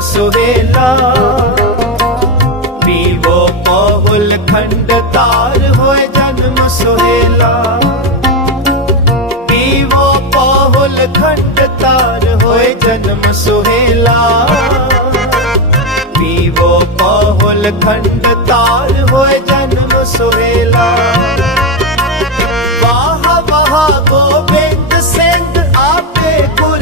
ਸੁਹੇਲਾ। ਪੀਵੋ ਪਹੁਲ ਖੰਡ ਤਾਰ ਹੋਏ ਜਨਮ ਸੁਹੇਲਾ। ਪੀਵੋ ਪਹੁਲ ਖੰਡ ਤਾਰ ਹੋਏ ਜਨਮ ਸੁਹੇਲਾ। ਪੀਵੋ ਪਹੁਲ ਖੰਡ ਤਾਰ ਹੋਏ ਜਨਮ ਸੁਹੇਲਾ। ਵਾਹ ਵਾਹ ਗੋਬਿੰਦ ਸਿੰਘ, ਆਪੇ ਗੁਰ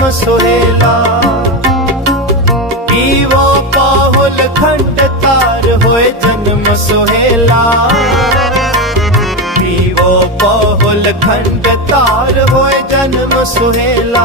ਜਨਮ ਸੁਹੇਲਾ ਪੀਵੋ ਪਾਹੁਲ ਖੰਡ ਤਾਰ ਹੋਏ ਜਨਮ ਸੁਹੇਲਾ ਪੀਵੋ ਪਾਹੁਲ ਖੰਡ ਤਾਰ ਹੋਏ ਜਨਮ ਸੁਹੇਲਾ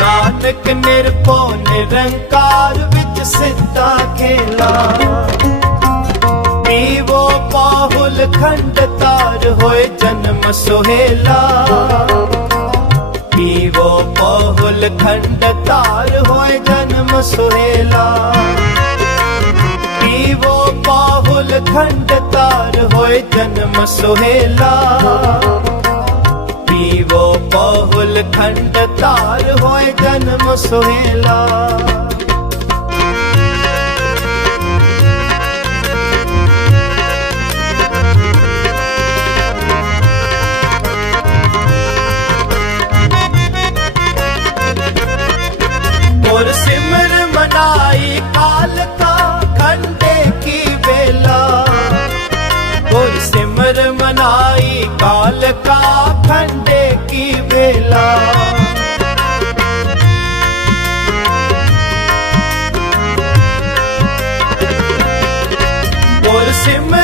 ਨਾਨਕ ਨਿਰਭਉ ਨਿਰੰਕਾਰ ਵਿੱਚ ਸਿੱਧਾ ਖੇਲਾ। ਪੀਵੋ ਪਾਹੁਲ ਖੰਡ ਤਾਰ ਹੋਏ ਜਨਮ ਸੁਹੇਲਾ। ਪੀਵੋ ਪਾਹੁਲ ਖੰਡ ਤਾਰ ਹੋਏ ਜਨਮ ਸੁਹੇਲਾ। ਪੀਵੋ ਪਾਹੁਲ ਖੰਡ ਤਾਰ ਹੋਏ ਜਨਮ ਸੁਹੇਲਾ। ਪਾਹੁਲ ਖੰਡ ਤਾਰ ਹੋਏ ਜਨਮ ਸੁਹੇਲਾ।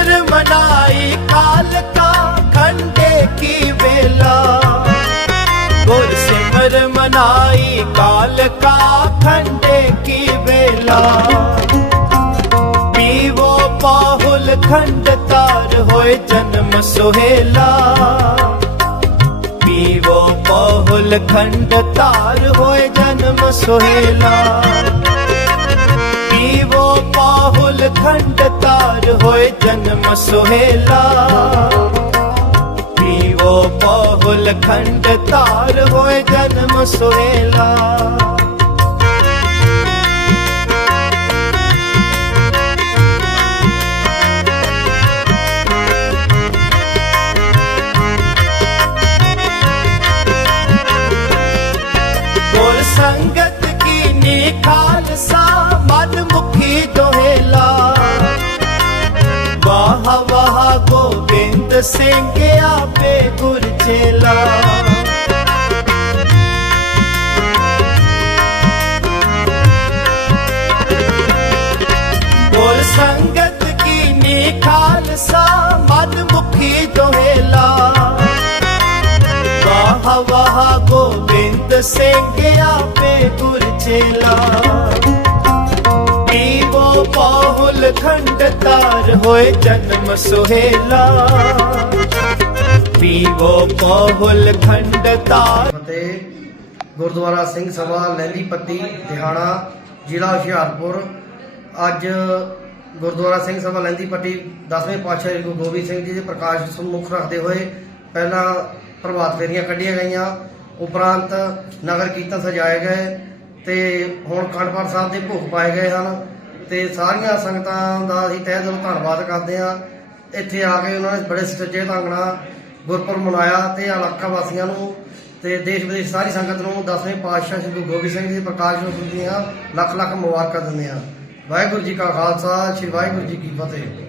ਸਿਮਰ ਮਨਾਈ ਕਾਲ ਕਾ ਖੰਡੇ ਕੀ ਵੇਲਾ। ਗੁਰ ਸਿਮਰ ਮਨਾਈ ਕਾਲ ਕਾ ਖੰਡੇ ਕੀ ਵੇਲਾ। ਪੀਵੋ ਪਾਹੁਲ ਖੰਡ ਤਾਰ ਹੋਏ ਜਨਮ ਸੁਹੇਲਾ। ਪੀਵੋ ਪਾਹੁਲ ਖੰਡ ਤਾਰ ਹੋਏ ਜਨਮ ਸੁਹੇਲਾ। ਪੀਵੋ ਪਾਹੁਲ ਖੰਡ ਤਾਰ ਹੋਏ ਜਨਮ ਸੁਹੇਲਾ। ਪੀਵੋ ਪਾਹੁਲ ਖੰਡ ਤਾਰ ਹੋਏ ਜਨਮ ਸੁਹੇਲਾ। ਗੁਰ ਸੰਗਤ ਕੀ ਨੀ ਖਾਲਸਾ, ਮਨ ਮੁਖੀ ਦੋਹੇਲਾ। ਗੋਬਿੰਦ ਸਿੰਘ ਆਪੇ ਗੁਰ ਚੇਲਾ ਗੁਰ ਸੰਗਤ ਕੀ ਨੀ ਖਾਲਸਾ ਮਨ ਮੁਖੀ ਦੋਹੇਲਾ। ਵਾਹ ਵਾਹ ਗੋਬਿੰਦ ਸਿੰਘ ਆਪੇ ਗੁਰ ਚੇਲਾ ਪਾਹੁਲ ਖੰਡ ਤਾਰ ਹੋਏ ਜਨਮ ਸੁਹੇਲਾ। ਪੀਵੋ ਪਾਹੁਲ ਖੰਡ ਤਾਰ। ਫਤਿਹ ਗੁਰਦੁਆਰਾ ਸਿੰਘ ਸਭਾ ਲਹਿੰਦੀ ਪੱਤੀ ਦਿਹਾਣਾ ਜ਼ਿਲ੍ਹਾ ਹੁਸ਼ਿਆਰਪੁਰ। ਅੱਜ ਗੁਰਦੁਆਰਾ ਸਿੰਘ ਸਭਾ ਲਹਿੰਦੀ ਪੱਟੀ 10ਵੇਂ ਪਾਤਸ਼ਾਹ ਗੁਰੂ ਗੋਬਿੰਦ ਸਿੰਘ ਜੀ ਦੇ ਪ੍ਰਕਾਸ਼ ਸਮੁੱਖ ਰੱਖਦੇ ਹੋਏ ਪਹਿਲਾਂ ਪ੍ਰਭਾਤ ਫੇਰੀਆਂ ਕੱਢੀਆਂ ਗਈਆਂ। ਉਪਰੰਤ ਨਗਰ ਕੀਰਤਨ ਸਜਾਏ ਗਏ ਤੇ ਹੁਣ ਖੰਡ ਪਾਠ ਸਾਹਿਬ ਦੇ ਭੋਗ ਪਾਏ ਗਏ ਹਨ। ਤੇ ਸਾਰੀਆਂ ਸੰਗਤਾਂ ਦਾ ਅਸੀਂ ਤਹਿ ਦਿਲੋਂ ਧੰਨਵਾਦ ਕਰਦੇ ਹਾਂ। ਇੱਥੇ ਆ ਕੇ ਉਹਨਾਂ ਨੇ ਬੜੇ ਸੁਚੱਜੇ ਢੰਗ ਨਾਲ ਗੁਰਪੁਰਬ ਮਨਾਇਆ ਤੇ ਇਲਾਕਾ ਵਾਸੀਆਂ ਨੂੰ ਤੇ ਦੇਸ਼ ਵਿਦੇਸ਼ ਸਾਰੀ ਸੰਗਤ ਨੂੰ ਦਸਵੇਂ ਪਾਤਸ਼ਾਹ ਸ੍ਰੀ ਗੁਰੂ ਗੋਬਿੰਦ ਸਿੰਘ ਜੀ ਦੇ ਪ੍ਰਕਾਸ਼ ਪੁਰਬ ਦੀਆਂ ਲੱਖ ਲੱਖ ਮੁਬਾਰਕਾਂ ਦਿੰਦੇ ਹਾਂ। ਵਾਹਿਗੁਰੂ ਜੀ ਕਾ ਖਾਲਸਾ, ਸ੍ਰੀ ਵਾਹਿਗੁਰੂ ਜੀ ਕੀ ਫਤਿਹ।